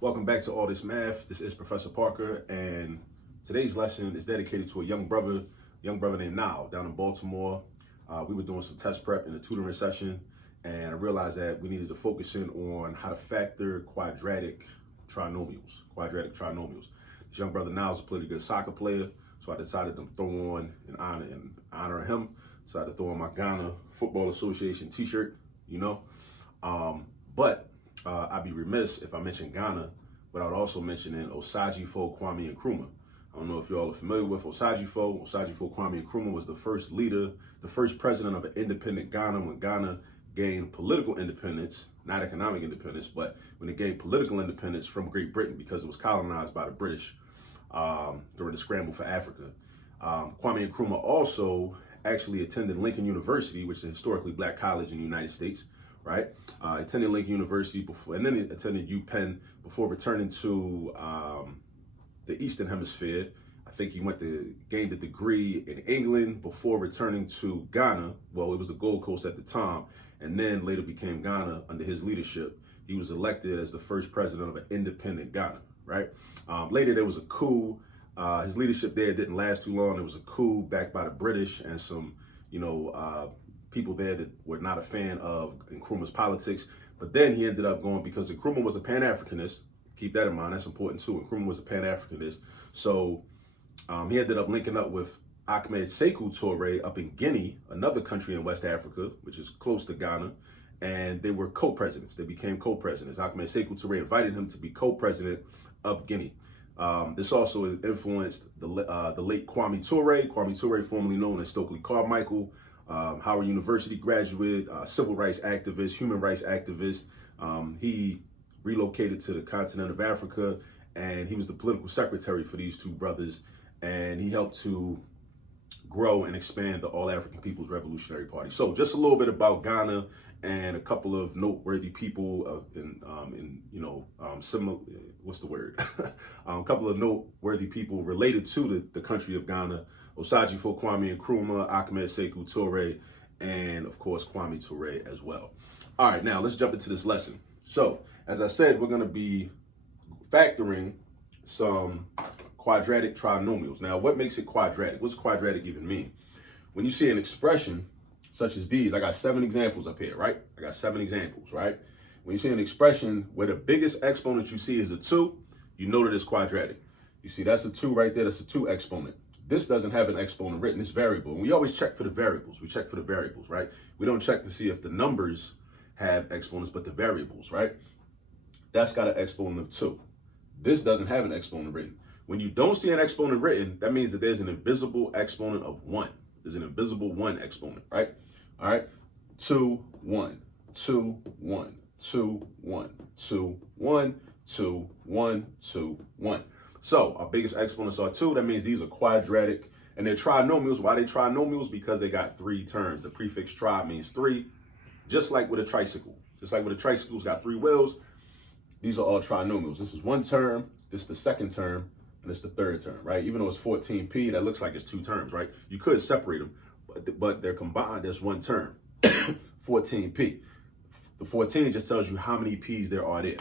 Welcome back to All This Math. This is Professor Parker, and today's lesson is dedicated to a young brother named Nile down in Baltimore. We were doing some test prep in the tutoring session, and I realized that we needed to focus in on how to factor quadratic trinomials. This young brother Nile's a pretty good soccer player, so I decided to throw on in honor of him. Decided to throw on my Ghana Football Association T-shirt, but I'd be remiss if I mentioned Ghana without also mentioning Osageyfo Kwame Nkrumah. I don't know if you all are familiar with Osageyfo. Osageyfo Kwame Nkrumah was the first leader, the first president of an independent Ghana when Ghana gained political independence, not economic independence, but when it gained political independence from Great Britain because it was colonized by the British during the scramble for Africa. Kwame Nkrumah also actually attended Lincoln University, which is a historically black college in the United States. Right, attended Lincoln University before, and then he attended UPenn before returning to the Eastern Hemisphere. I think he gained a degree in England before returning to Ghana. Well, it was the Gold Coast at the time, and then later became Ghana under his leadership. He was elected as the first president of an independent Ghana. Right. Later there was a coup. His leadership there didn't last too long. There was a coup backed by the British and some, people there that were not a fan of Nkrumah's politics. But then he ended up going, because Nkrumah was a Pan-Africanist. Keep that in mind, that's important too. Nkrumah was a Pan-Africanist. So he ended up linking up with Ahmed Sekou Toure up in Guinea, another country in West Africa, which is close to Ghana. And they were co-presidents. They became co-presidents. Ahmed Sekou Toure invited him to be co-president of Guinea. This also influenced the late Kwame Ture. Kwame Ture, formerly known as Stokely Carmichael, Howard University graduate, civil rights activist, human rights activist. He relocated to the continent of Africa, and he was the political secretary for these two brothers, and he helped to grow and expand the All African People's Revolutionary Party. So just a little bit about Ghana and a couple of noteworthy people similar, what's the word? A couple of noteworthy people related to the country of Ghana: Osageyfo Kwame Nkrumah, Ahmed Sekou Toure, and of course Kwame Ture as well. All right, now let's jump into this lesson. So as I said, we're going to be factoring some quadratic trinomials. Now, what makes it quadratic? What's quadratic even mean? When you see an expression such as these, I got 7 examples up here, right? I got 7 examples, right? When you see an expression where the biggest exponent you see is a 2, you know that it's quadratic. You see, that's a 2 right there. That's a 2 exponent. This doesn't have an exponent written. It's variable. And we always check for the variables. We check for the variables, right? We don't check to see if the numbers have exponents, but the variables, right? That's got an exponent of 2. This doesn't have an exponent written. When you don't see an exponent written, that means that there's an invisible exponent of 1. There's an invisible 1 exponent, right? All right. 2, 1, 2, 1, 2, 1, 2, 1, 2, 1, 2, 1. So our biggest exponents are 2. That means these are quadratic, and they're trinomials. Why are they trinomials? Because they got 3 terms. The prefix tri means 3, just like with a tricycle. Just like with a tricycle's got 3 wheels. These are all trinomials. This is 1 term, this is the 2nd term, and it's the 3rd term, right? Even though it's 14p, that looks like it's 2 terms, right? You could separate them, but they're combined as 1 term, 14p. The 14 just tells you how many p's there are there.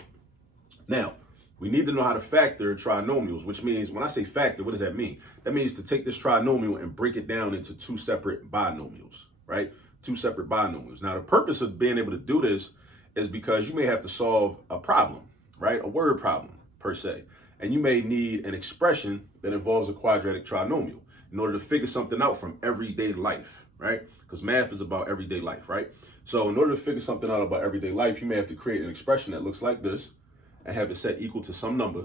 Now, we need to know how to factor trinomials, which means, when I say factor, what does that mean? That means to take this trinomial and break it down into 2 separate binomials, right? 2 separate binomials. Now, the purpose of being able to do this is because you may have to solve a problem, right? A word problem, per se. And you may need an expression that involves a quadratic trinomial in order to figure something out from everyday life, right? Because math is about everyday life, right? So in order to figure something out about everyday life, you may have to create an expression that looks like this and have it set equal to some number.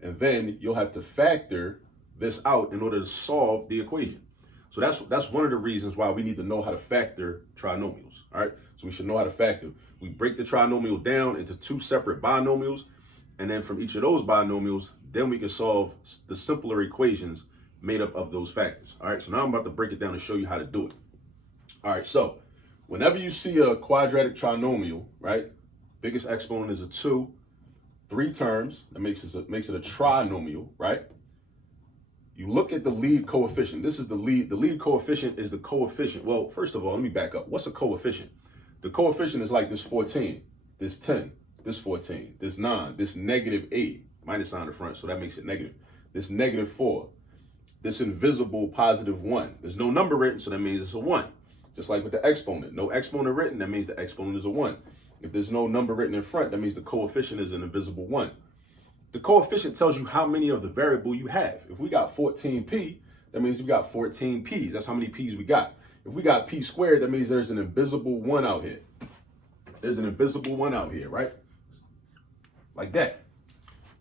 And then you'll have to factor this out in order to solve the equation. So that's one of the reasons why we need to know how to factor trinomials, all right? So we should know how to factor. We break the trinomial down into 2 separate binomials, and then from each of those binomials, then we can solve the simpler equations made up of those factors, all right? So now I'm about to break it down and show you how to do it. All right, so whenever you see a quadratic trinomial, right, biggest exponent is a 2, 3 terms, that makes it a trinomial, right? You look at the lead coefficient. This is the lead coefficient is the coefficient. Well, first of all, let me back up. What's a coefficient? The coefficient is like this 14, this 10, this 14, this 9, this negative 8, minus sign in the front, so that makes it negative. This negative 4, this invisible positive 1. There's no number written, so that means it's a 1. Just like with the exponent. No exponent written, that means the exponent is a 1. If there's no number written in front, that means the coefficient is an invisible 1. The coefficient tells you how many of the variable you have. If we got 14p, that means we got 14 p's. That's how many p's we got. If we got p squared, that means there's an invisible 1 out here. There's an invisible 1 out here, right? Like that,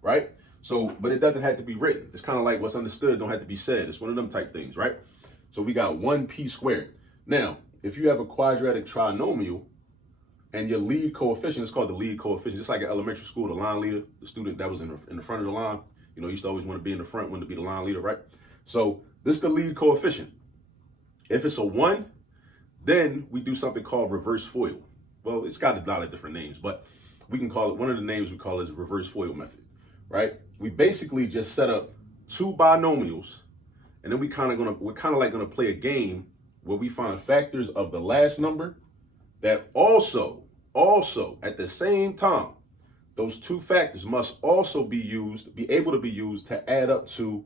right? So, but it doesn't have to be written. It's kind of like what's understood don't have to be said. It's one of them type things, right? So we got 1p squared. Now, if you have a quadratic trinomial and your lead coefficient is called the lead coefficient, just like in elementary school, the line leader, the student that was in the front of the line, you know, used to always want to be in the front, wanted to be the line leader, right? So this is the lead coefficient. If it's a 1, then we do something called reverse FOIL. Well, it's got a lot of different names, but we can call it, one of the names we call it is reverse FOIL method, right? We basically just set up two binomials, and then we're kind of gonna play a game where we find factors of the last number that also at the same time, those two factors must also be able to be used to add up to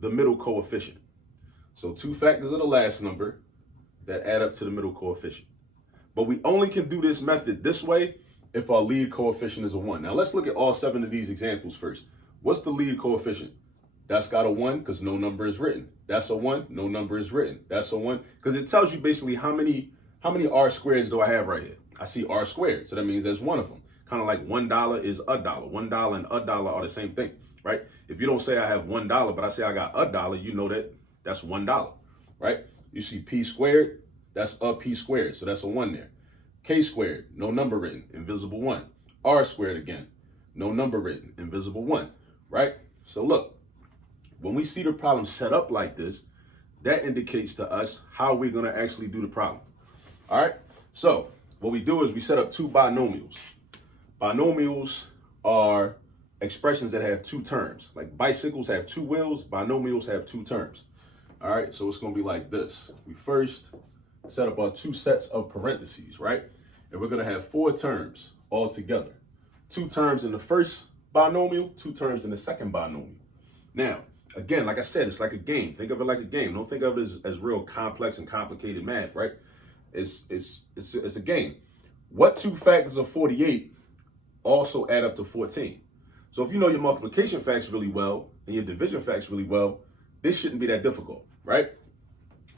the middle coefficient. So two factors of the last number that add up to the middle coefficient. But we only can do this method this way if our lead coefficient is a 1. Now let's look at all 7 of these examples first. What's the lead coefficient? That's got a 1 because no number is written. That's a 1, no number is written. That's a 1 because it tells you basically how many r squareds do I have right here. I see r squared, so that means there's one of them. Kind of like $1 is $1. $1 and $1 are the same thing, right? If you don't say I have $1, but I say I got $1, you know that that's $1, right? You see p squared, that's a p squared, so that's a 1 there. K squared, no number written, invisible 1. R squared again, no number written, invisible 1, right? So look, when we see the problem set up like this, that indicates to us how we're gonna actually do the problem. All right, so what we do is we set up two binomials. Binomials are expressions that have two terms. Like bicycles have two wheels, binomials have two terms. All right, so it's gonna be like this. We first set up our two sets of parentheses, right? And we're gonna have 4 terms all together. 2 terms in the first binomial, 2 terms in the second binomial. Now, again, like I said, it's like a game. Think of it like a game. Don't think of it as real complex and complicated math, right? It's a game. What 2 factors of 48 also add up to 14? So if you know your multiplication facts really well and your division facts really well, this shouldn't be that difficult, right?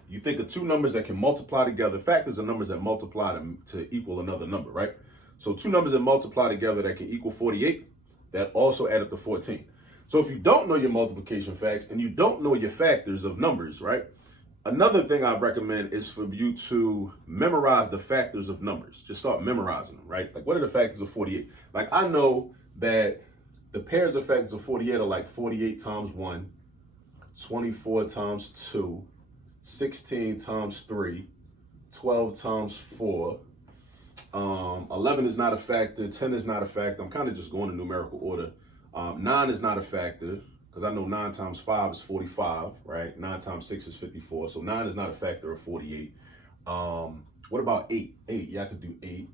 You think of 2 numbers that can multiply together. Factors are numbers that multiply to equal another number, right? So 2 numbers that multiply together that can equal 48, that also add up to 14. So if you don't know your multiplication facts and you don't know your factors of numbers, right? Another thing I recommend is for you to memorize the factors of numbers. Just start memorizing them, right? Like, what are the factors of 48? Like, I know that the pairs of factors of 48 are like 48 times 1, 24 times 2, 16 times 3, 12 times 4, 11 is not a factor, 10 is not a factor. I'm kind of just going in numerical order. 9 is not a factor because I know 9 times 5 is 45, right? 9 times 6 is 54. So 9 is not a factor of 48. What about 8? 8, yeah, I could do 8.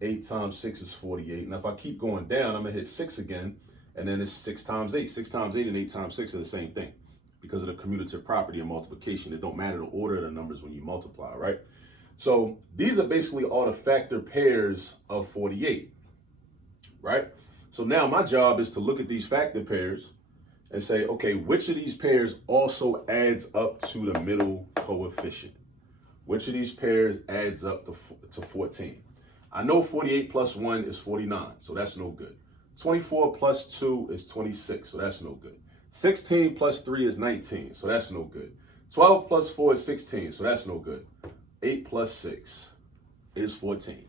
8 times 6 is 48. Now, if I keep going down, I'm going to hit 6 again, and then it's 6 times 8. 6 times 8 and 8 times 6 are the same thing because of the commutative property of multiplication. It don't matter the order of the numbers when you multiply, right? So these are basically all the factor pairs of 48, right? So now my job is to look at these factor pairs and say, okay, which of these pairs also adds up to the middle coefficient? Which of these pairs adds up to 14? I know 48 plus 1 is 49, so that's no good. 24 plus 2 is 26, so that's no good. 16 plus 3 is 19, so that's no good. 12 plus 4 is 16, so that's no good. 8 plus 6 is 14.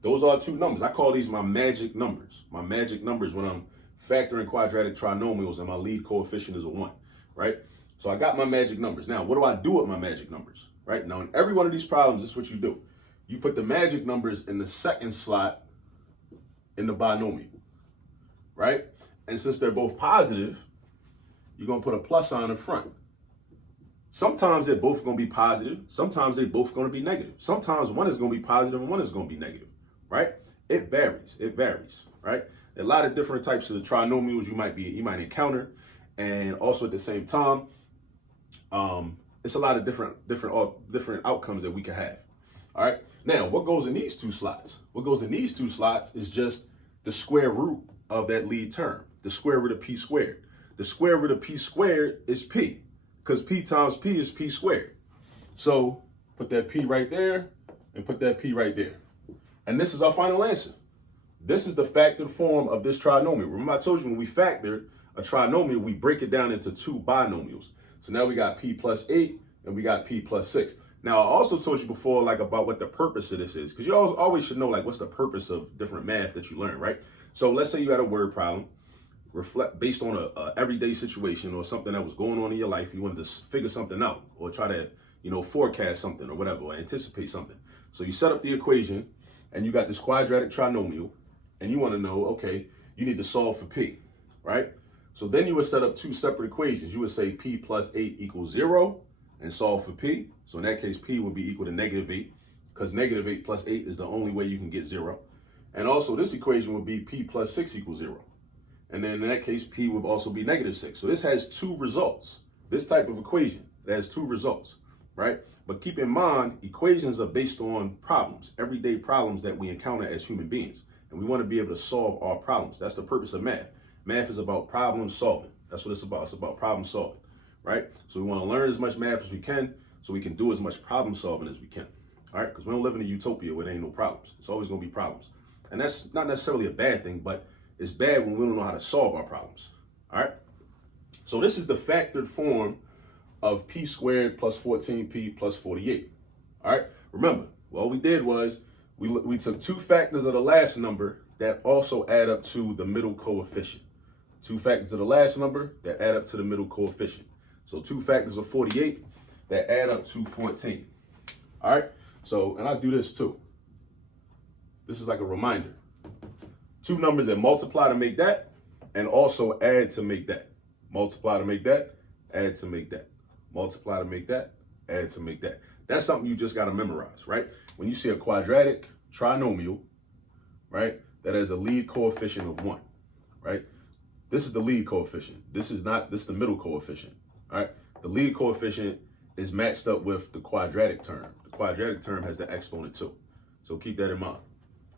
Those are 2 numbers. I call these my magic numbers. My magic numbers when I'm factoring quadratic trinomials and my lead coefficient is a 1, right? So I got my magic numbers. Now, what do I do with my magic numbers, right? Now, in every one of these problems, this is what you do. You put the magic numbers in the second slot in the binomial, right? And since they're both positive, you're going to put a plus sign in front. Sometimes they're both going to be positive. Sometimes they're both going to be negative. Sometimes one is going to be positive and one is going to be negative, right? It varies, right? A lot of different types of the trinomials you might encounter, and also at the same time, it's a lot of different outcomes that we can have. All right. Now, what goes in these two slots? What goes in these two slots is just the square root of that lead term, the square root of p squared. The square root of p squared is p, because p times p is p squared. So put that p right there and put that p right there. And this is our final answer. This is the factored form of this trinomial. Remember I told you when we factor a trinomial, we break it down into two binomials. So now we got p plus 8 and we got p plus 6. Now, I also told you before, like, about what the purpose of this is, because you always should know, like, what's the purpose of different math that you learn, right? So let's say you had a word problem, based on a everyday situation or something that was going on in your life. You wanted to figure something out or try to, forecast something or whatever, or anticipate something. So you set up the equation and you got this quadratic trinomial and you want to know, okay, you need to solve for p, right? So then you would set up two separate equations. You would say p plus 8 equals 0 and solve for p. So in that case, p would be equal to -8, because -8 plus 8 is the only way you can get 0. And also this equation would be p plus 6 equals 0. And then in that case, p would also be -6. So this has two results. This type of equation that has two results, right? But keep in mind, equations are based on problems, everyday problems that we encounter as human beings. And we want to be able to solve our problems. That's the purpose of math. Math is about problem solving. That's what it's about. It's about problem solving, right? So we want to learn as much math as we can so we can do as much problem solving as we can, all right? Because we don't live in a utopia where there ain't no problems. It's always going to be problems. And that's not necessarily a bad thing, but it's bad when we don't know how to solve our problems, all right? So this is the factored form of p squared plus 14p plus 48, all right? Remember, all we did was we took two factors of the last number that also add up to the middle coefficient. Two factors of the last number that add up to the middle coefficient. So two factors of 48 that add up to 14. All right. So, and I do this too. This is like a reminder. Two numbers that multiply to make that and also add to make that. Multiply to make that, add to make that. Multiply to make that, add to make that. That's something you just got to memorize, right? When you see a quadratic trinomial, right, that has a lead coefficient of 1, right? This is the lead coefficient. This is the middle coefficient, all right? The lead coefficient is matched up with the quadratic term. The quadratic term has the exponent too. So keep that in mind.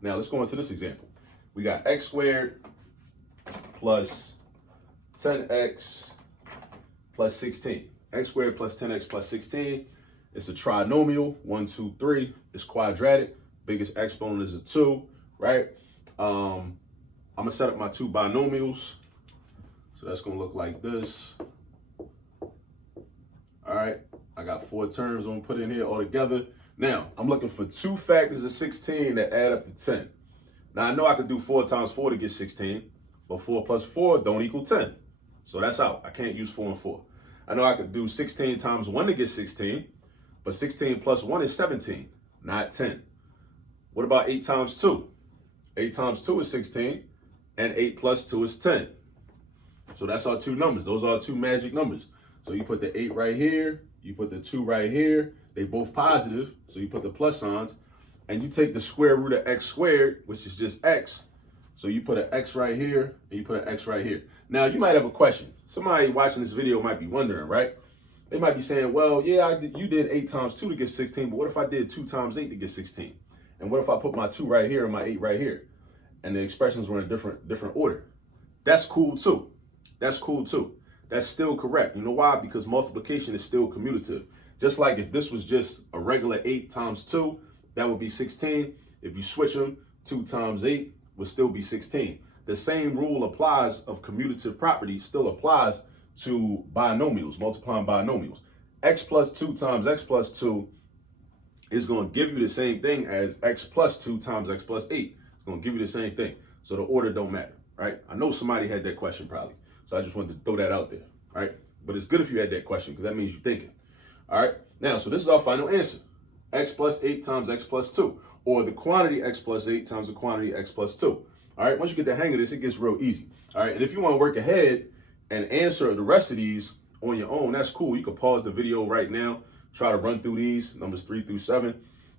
Now let's go into this example. We got x squared plus 10x plus 16. X squared plus 10x plus 16. It's a trinomial, 1, 2, 3. It's quadratic. Biggest exponent is a 2, right? I'm gonna set up my two binomials. So that's gonna look like this. All right, I got 4 terms I'm gonna put in here all together. Now, I'm looking for two factors of 16 that add up to 10. Now, I know I could do 4 times 4 to get 16, but 4 plus 4 don't equal 10. So that's out. I can't use 4 and 4. I know I could do 16 times 1 to get 16, but 16 plus 1 is 17, not 10. What about 8 times 2? 8 times 2 is 16, and 8 plus 2 is 10. So that's our two numbers. Those are our two magic numbers. So you put the 8 right here, you put the 2 right here. They both positive, so you put the plus signs, and you take the square root of x squared, which is just x. So you put an x right here, and you put an x right here. Now, you might have a question. Somebody watching this video might be wondering, right? They might be saying, well, yeah, you did 8 times 2 to get 16, but what if I did 2 times 8 to get 16? And what if I put my 2 right here and my 8 right here? And the expressions were in different order. That's cool too. That's cool too. That's still correct. You know why? Because multiplication is still commutative. Just like if this was just a regular 8 times 2, that would be 16. If you switch them, 2 times 8 would still be 16. The same rule applies of commutative property still applies to binomials, multiplying binomials. X plus 2 times x plus 2 is going to give you the same thing as x plus 2 times x plus 8. It's going to give you the same thing. So the order don't matter, right? I know somebody had that question probably. So I just wanted to throw that out there, right? But it's good if you had that question because that means you're thinking. All right, now, so this is our final answer. X plus 8 times x plus 2, or the quantity x plus 8 times the quantity x plus 2. All right, once you get the hang of this, it gets real easy. All right, and if you want to work ahead and answer the rest of these on your own, that's cool. You can pause the video right now, try to run through these, numbers 3 through 7,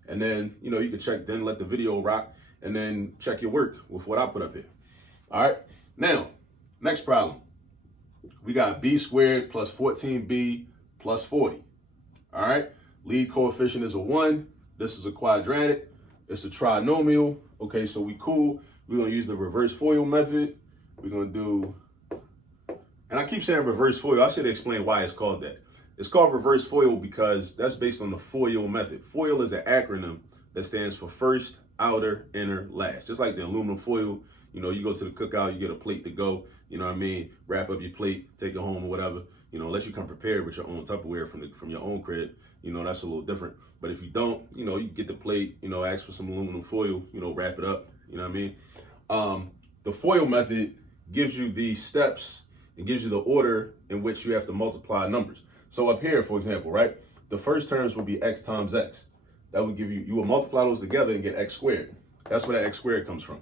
and then, you can check, then let the video rock. and then check your work with what I put up here. All right, now, next problem. We got b squared plus 14b plus 40. All right, lead coefficient is a 1. This is a quadratic. It's a trinomial. Okay, so we cool. We're going to use the reverse FOIL method. We're going to do, and I keep saying reverse FOIL. I should explain why it's called that. It's called reverse FOIL because that's based on the FOIL method. FOIL is an acronym that stands for first, outer, inner, last. Just like the aluminum foil, you know, you go to the cookout, you get a plate to go, you know what I mean? Wrap up your plate, take it home or whatever. You know, unless you come prepared with your own Tupperware from your own crib, you know, that's a little different. But if you don't, you know, you get the plate, you know, ask for some aluminum foil, you know, wrap it up, you know what I mean? The FOIL method gives you the steps, it gives you the order in which you have to multiply numbers. So up here, for example, right, the first terms will be x times x. That would give you, you will multiply those together and get x squared. That's where that x squared comes from.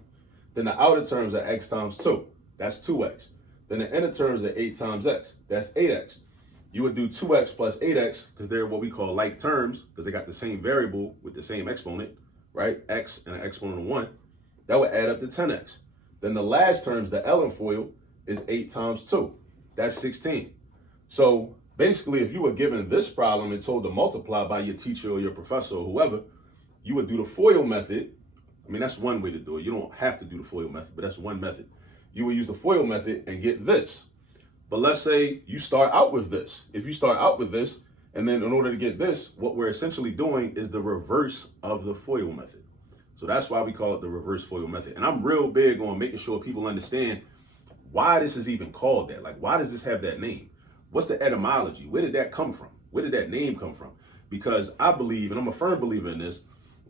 Then the outer terms are x times 2. That's 2x. Then the inner terms are 8 times x. That's 8x. You would do 2x plus 8x because they're what we call like terms because they got the same variable with the same exponent, right? X and an exponent of 1. That would add up to 10x. Then the last terms, the L in FOIL, is 8 times 2. That's 16. So basically, if you were given this problem and told to multiply by your teacher or your professor or whoever, you would do the FOIL method. I mean, that's one way to do it. You don't have to do the FOIL method, but that's one method. You would use the FOIL method and get this. But let's say you start out with this. If you start out with this, and then in order to get this, what we're essentially doing is the reverse of the FOIL method. So that's why we call it the reverse FOIL method. And I'm real big on making sure people understand why this is even called that. Like, why does this have that name? What's the etymology? Where did that come from? Where did that name come from? Because I believe, and I'm a firm believer in this,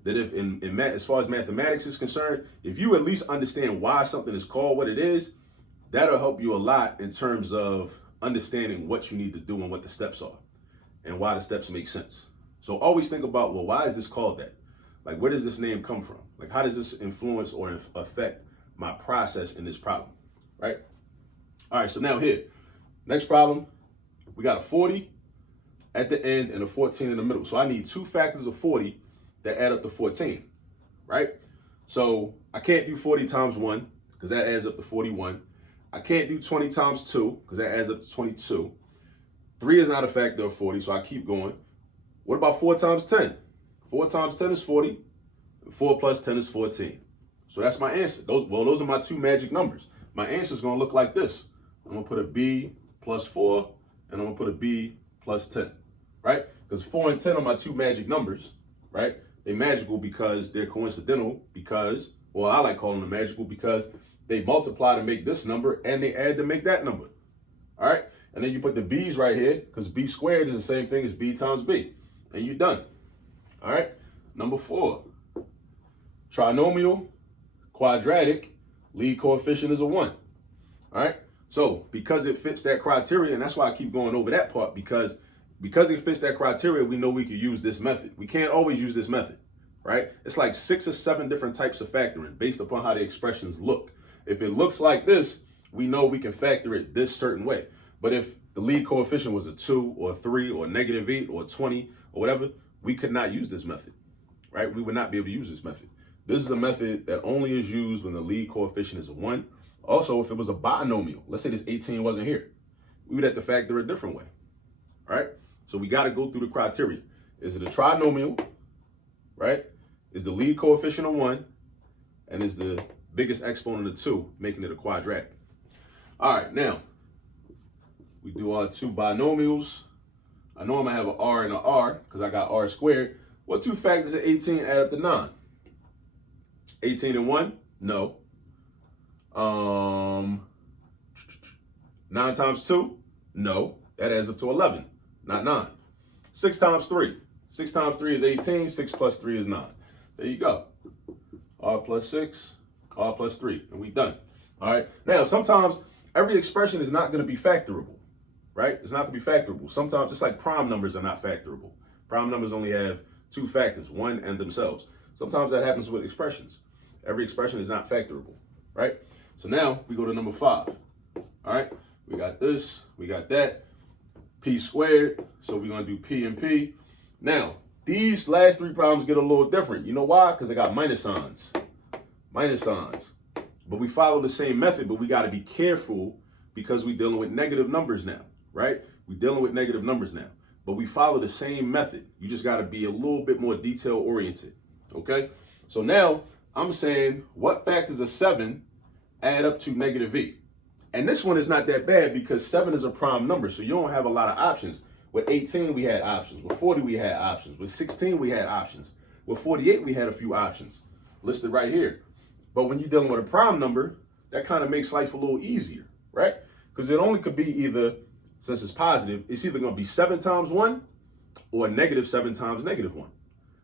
that if as far as mathematics is concerned, if you at least understand why something is called what it is, that'll help you a lot in terms of understanding what you need to do and what the steps are and why the steps make sense. So always think about, well, why is this called that? Like, where does this name come from? Like, how does this influence or affect my process in this problem, right? All right, so now here, next problem, we got a 40 at the end and a 14 in the middle. So I need two factors of 40 that add up to 14, right? So I can't do 40 times 1 because that adds up to 41. I can't do 20 times 2 because that adds up to 22. 3 is not a factor of 40, so I keep going. What about 4 times 10? 4 times 10 is 40. 4 plus 10 is 14. So that's my answer. Those are my two magic numbers. My answer is going to look like this. I'm going to put a b plus 4, and I'm going to put a b plus 10, right? Because 4 and 10 are my two magic numbers, right? They're magical because they're coincidental because, well, I like calling them magical because they multiply to make this number and they add to make that number, all right? And then you put the b's right here because b squared is the same thing as b times b, and you're done, all right? Number 4, trinomial, quadratic, lead coefficient is a 1, all right? So because it fits that criteria, and that's why I keep going over that part, because it fits that criteria, we know we could use this method. We can't always use this method, right? It's like 6 or 7 different types of factoring based upon how the expressions look. If it looks like this, we know we can factor it this certain way. But if the lead coefficient was a 2 or a 3 or -8 or 20 or whatever, we could not use this method, right? We would not be able to use this method. This is a method that only is used when the lead coefficient is a 1. Also, if it was a binomial, let's say this 18 wasn't here, we would have to factor it a different way, all right? So we got to go through the criteria. Is it a trinomial, right? Is the lead coefficient a 1? And is the biggest exponent of 2, making it a quadratic? All right, now, we do our two binomials. I know I'm going to have an r and an r because I got r squared. What two factors of 18 add up to 9? 18 and 1? No. 9 times 2? No. That adds up to 11. Not 9. 6 times 3. 6 times 3 is 18. 6 plus 3 is 9. There you go. R plus 6, R plus 3, and we done. All right. Now, sometimes every expression is not going to be factorable, right? It's not going to be factorable. Sometimes, just like prime numbers are not factorable. Prime numbers only have 2 factors, 1 and themselves. Sometimes that happens with expressions. Every expression is not factorable, right? So now we go to number 5. All right. We got this. We got that. P squared, so we're going to do P and P. Now, these last 3 problems get a little different. You know why? Because they got minus signs. minus signs. But we follow the same method, but we got to be careful because we're dealing with negative numbers now, right? We're dealing with negative numbers now, but we follow the same method. You just got to be a little bit more detail oriented, okay? So now I'm saying what factors of 7 add up to negative 8? And this one is not that bad because 7 is a prime number, so you don't have a lot of options. With 18, we had options. With 40, we had options. With 16, we had options. With 48, we had a few options listed right here. But when you're dealing with a prime number, that kind of makes life a little easier, right? Because it only could be either, since it's positive, it's either going to be 7 times 1 or negative 7 times negative 1.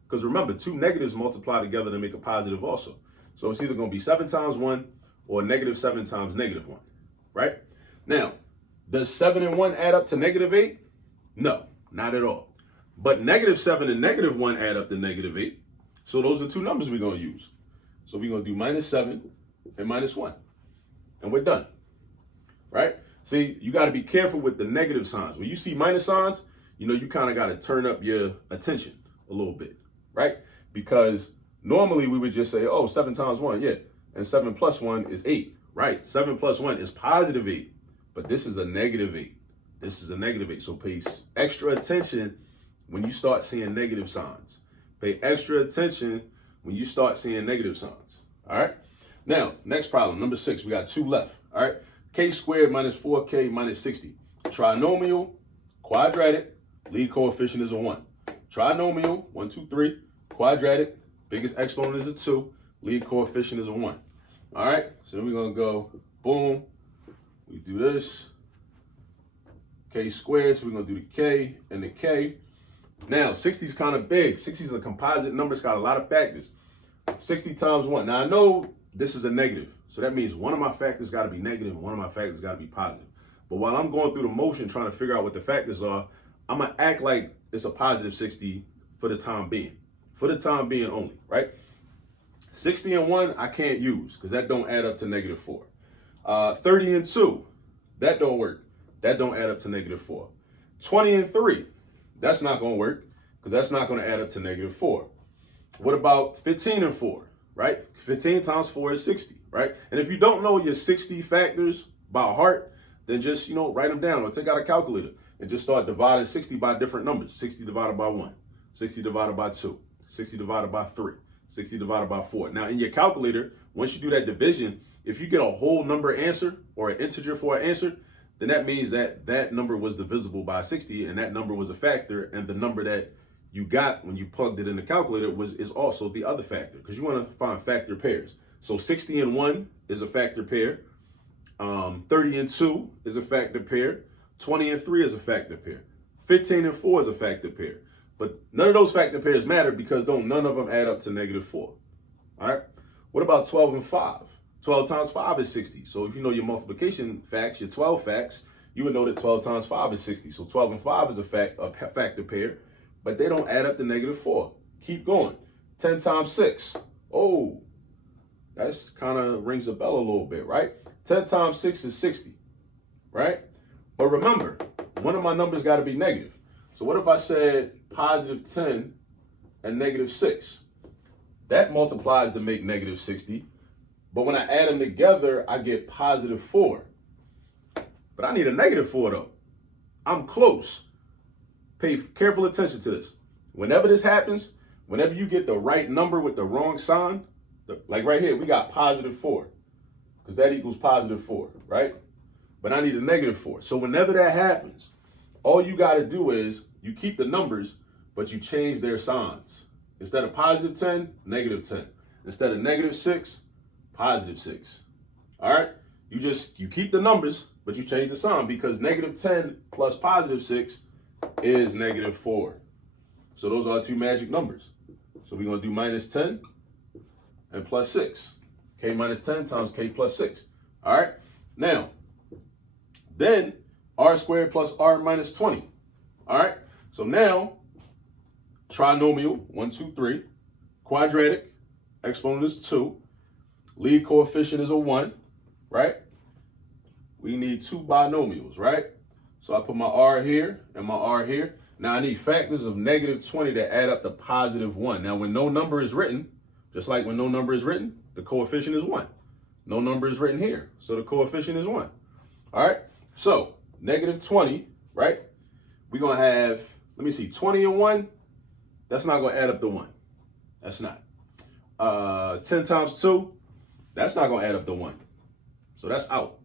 Because remember, 2 negatives multiply together to make a positive also. So it's either going to be 7 times 1 or negative 7 times negative 1, right? Now, does 7 and 1 add up to negative 8? No, not at all. But negative 7 and negative 1 add up to negative 8. So those are 2 numbers we're going to use. So we're going to do minus 7 and minus 1. And we're done, right? See, you got to be careful with the negative signs. When you see minus signs, you know, you kind of got to turn up your attention a little bit, right? Because normally we would just say, oh, 7 times 1, yeah. And 7 plus 1 is 8, right? 7 plus 1 is positive 8. But this is a negative 8. This is a negative 8. So pay extra attention when you start seeing negative signs. Pay extra attention when you start seeing negative signs. All right. Now, next problem, number 6. We got 2 left. All right. K squared minus 4k minus 60. Trinomial, quadratic, lead coefficient is a 1. Trinomial, 1, 2, 3. Quadratic, biggest exponent is a 2. Lead coefficient is a 1. All right. So we're going to go, boom. We do this. K squared. So we're going to do the K and the K. Now, 60 is kind of big. 60 is a composite number. It's got a lot of factors. 60 times 1. Now, I know this is a negative. So that means one of my factors got to be negative and one of my factors got to be positive. But while I'm going through the motion trying to figure out what the factors are, I'm going to act like it's a positive 60 for the time being. For the time being only, right? 60 and 1, I can't use because that don't add up to negative 4. 30 and 2, that don't work. That don't add up to negative 4. 20 and 3, that's not going to work because that's not going to add up to negative 4. What about 15 and 4, right? 15 times 4 is 60, right? And if you don't know your 60 factors by heart, then just, write them down or take out a calculator and just start dividing 60 by different numbers. 60 divided by 1, 60 divided by 2, 60 divided by 3, 60 divided by 4. Now, in your calculator, once you do that division, if you get a whole number answer or an integer for an answer, then that means that that number was divisible by 60 and that number was a factor, and the number that you got when you plugged it in the calculator is also the other factor because you want to find factor pairs. So 60 and 1 is a factor pair. 30 and 2 is a factor pair. 20 and 3 is a factor pair. 15 and 4 is a factor pair. But none of those factor pairs matter because none of them add up to negative 4. All right. What about 12 and 5? 12 times 5 is 60. So if you know your multiplication facts, your 12 facts, you would know that 12 times 5 is 60. So 12 and 5 is a factor pair, but they don't add up to negative 4. Keep going. 10 times 6. Oh, that's kind of rings a bell a little bit, right? 10 times 6 is 60, right? But remember, one of my numbers got to be negative. So what if I said positive 10 and negative 6? That multiplies to make negative 60. But when I add them together, I get positive 4. But I need a negative 4 though. I'm close. Pay careful attention to this. Whenever this happens, whenever you get the right number with the wrong sign, like right here, we got positive 4 because that equals positive 4, right? But I need a negative 4. So whenever that happens, all you got to do is you keep the numbers, but you change their signs. Instead of positive 10, negative 10. Instead of negative 6, positive 6. All right? You keep the numbers, but you change the sign because negative 10 plus positive 6 is negative 4. So those are 2 magic numbers. So we're going to do minus 10 and plus 6. K minus 10 times K plus 6. All right? Now, then R squared plus R minus 20. All right? So now, trinomial, 1, 2, 3. Quadratic, exponent is 2. Lead coefficient is a 1, right? We need 2 binomials, right? So I put my R here and my R here. Now I need factors of negative 20 that add up to positive 1. Now when no number is written, just like when no number is written, The coefficient is 1. No number is written here, so the coefficient is 1. All right, so negative 20, right? We're going to have, let me see, 20 and 1. That's not going to add up to 1. That's not. 10 times 2, that's not going to add up to 1. So that's out.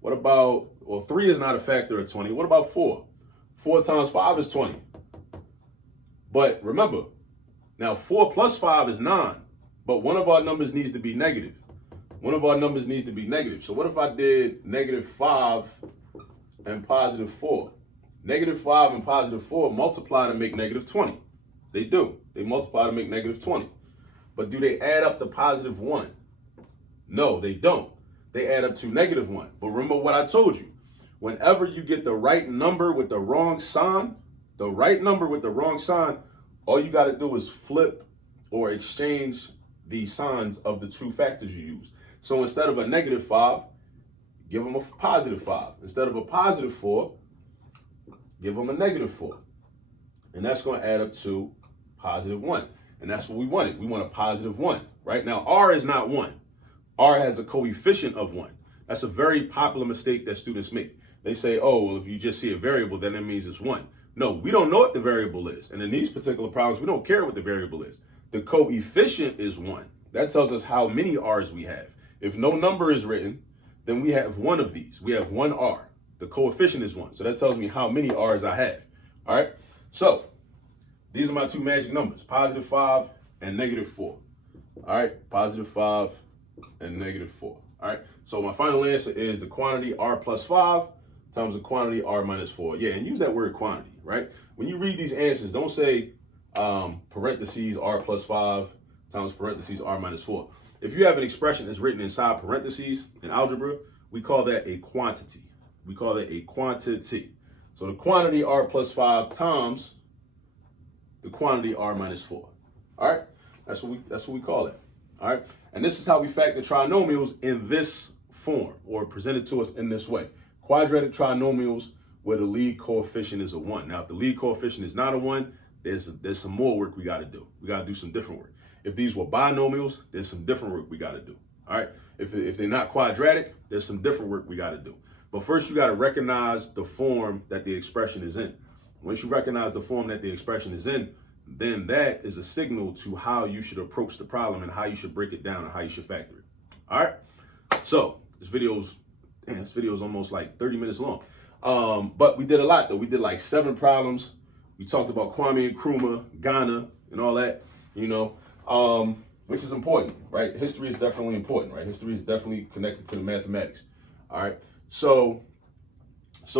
What about, well, 3 is not a factor of 20. What about 4? 4 times 5 is 20. But remember, now 4 plus 5 is 9. But one of our numbers needs to be negative. One of our numbers needs to be negative. So what if I did negative 5 and positive 4? Negative 5 and positive 4 multiply to make negative 20. They do. They multiply to make negative 20. But do they add up to positive 1? No, they don't. They add up to negative 1. But remember what I told you. Whenever you get the right number with the wrong sign, all you got to do is flip or exchange the signs of the two factors you use. So instead of a negative 5, give them a positive 5. Instead of a positive 4, give them a negative 4. And that's going to add up to positive 1. And that's what we wanted. We want a positive 1. Right now, R is not 1. R has a coefficient of 1. That's a very popular mistake that students make. They say, oh, well, if you just see a variable, then that means it's 1. No, we don't know what the variable is. And in these particular problems, we don't care what the variable is. The coefficient is 1. That tells us how many R's we have. If no number is written, then we have one of these. We have one R. The coefficient is 1. So that tells me how many R's I have. All right. So these are my two magic numbers, positive 5 and negative 4. All right. Positive 5 and negative 4. All right. So my final answer is the quantity R plus 5 times the quantity R minus 4. Yeah. And use that word quantity, right? When you read these answers, don't say parentheses R plus 5 times parentheses R minus 4. If you have an expression that's written inside parentheses in algebra, we call that a quantity. We call that a quantity. So the quantity R plus 5 times the quantity R minus 4. All right? That's what we call it. All right? And this is how we factor trinomials in this form, or presented to us in this way. Quadratic trinomials where the lead coefficient is a 1. Now, if the lead coefficient is not a 1, there's some more work we got to do. We got to do some different work. If these were binomials, there's some different work we got to do. All right. If they're not quadratic, there's some different work we got to do. But first, you got to recognize the form that the expression is in. Once you recognize the form that the expression is in, then that is a signal to how you should approach the problem and how you should break it down and how you should factor it. All right. So this video is almost like 30 minutes long. But we did a lot though. We did like 7 problems. We talked about Kwame Nkrumah, Ghana, and all that, which is important, right? History is definitely important, right? History is definitely connected to the mathematics. All right. So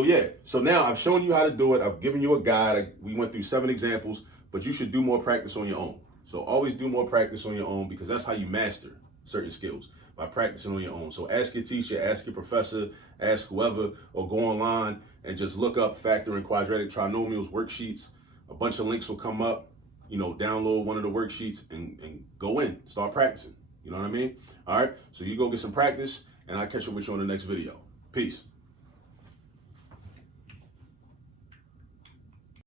yeah. So now I've shown you how to do it. I've given you a guide. We went through 7 examples, but you should do more practice on your own. So always do more practice on your own, because that's how you master certain skills, by practicing on your own. So ask your teacher, ask your professor, ask whoever, or go online and just look up factoring quadratic trinomials worksheets. A bunch of links will come up. Download one of the worksheets and go in, start practicing. You know what I mean? All right. So you go get some practice, and I'll catch up with you on the next video. Peace.